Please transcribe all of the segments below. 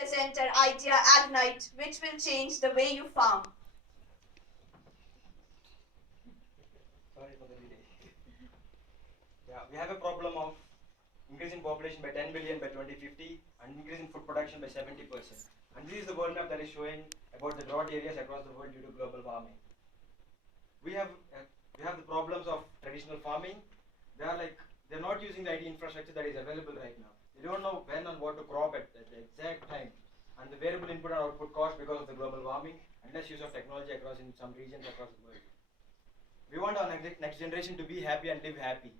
present our idea Ignite, which will change the way you farm. Sorry for the delay. Yeah, we have a problem of increase in population by 10 billion by 2050 and increase in food production by 70%. And this is the world map that is showing about the drought areas across the world due to global warming. We have the problems of traditional farming. They're not using the IT infrastructure that is available right now. They don't know when and what to crop at the exact time. And the variable input and output cost because of the global warming and less use of technology across in some regions across the world. We want our next generation to be happy and live happy.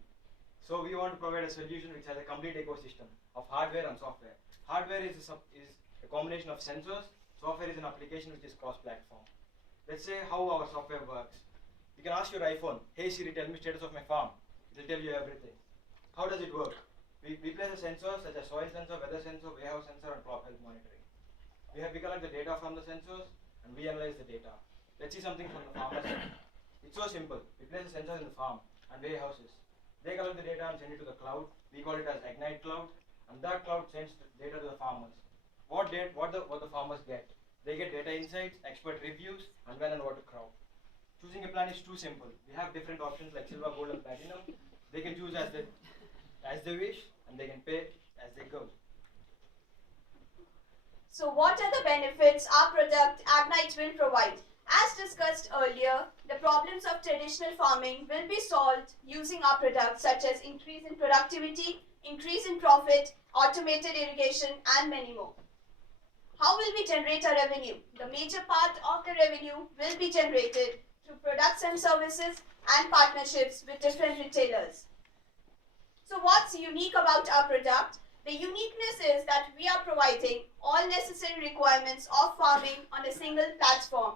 So we want to provide a solution which has a complete ecosystem of hardware and software. Hardware is a combination of sensors. Software is an application which is cross-platform. Let's say how our software works. You can ask your iPhone, hey Siri, tell me status of my farm. It will tell you everything. How does it work? We place a sensor such as soil sensor, weather sensor, warehouse sensor, and crop health monitoring. We collect the data from the sensors and we analyze the data. Let's see something from the farmer side. It's so simple. We place a sensor in the farm and warehouses. They collect the data and send it to the cloud. We call it as Ignite Cloud, and that cloud sends the data to the farmers. What the farmers get? They get data insights, expert reviews, and when and what to crop. Choosing a plan is too simple. We have different options like silver, gold, and platinum. They can choose as they wish, and they can pay as they go. So what are the benefits our product Ignite will provide? As discussed earlier, the problems of traditional farming will be solved using our products such as increase in productivity, increase in profit, automated irrigation, and many more. How will we generate our revenue? The major part of the revenue will be generated through products and services and partnerships with different retailers. So what's unique about our product? The uniqueness is that we are providing all necessary requirements of farming on a single platform.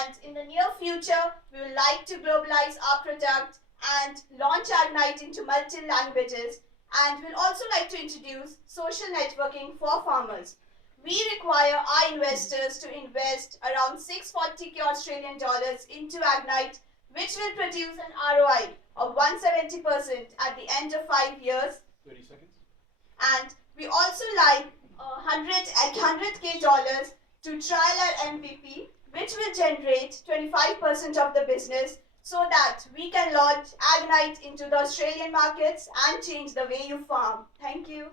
And in the near future, we would like to globalize our product and launch Ignite into multi-languages. And we'll also like to introduce social networking for farmers. We require our investors to invest around 640k Australian dollars into Ignite, which will produce an ROI of 170% at the end of 5 years. 30 seconds. And we also like $100k dollars to trial our MVP, which will generate 25% of the business so that we can launch Ignite into the Australian markets and change the way you farm. Thank you.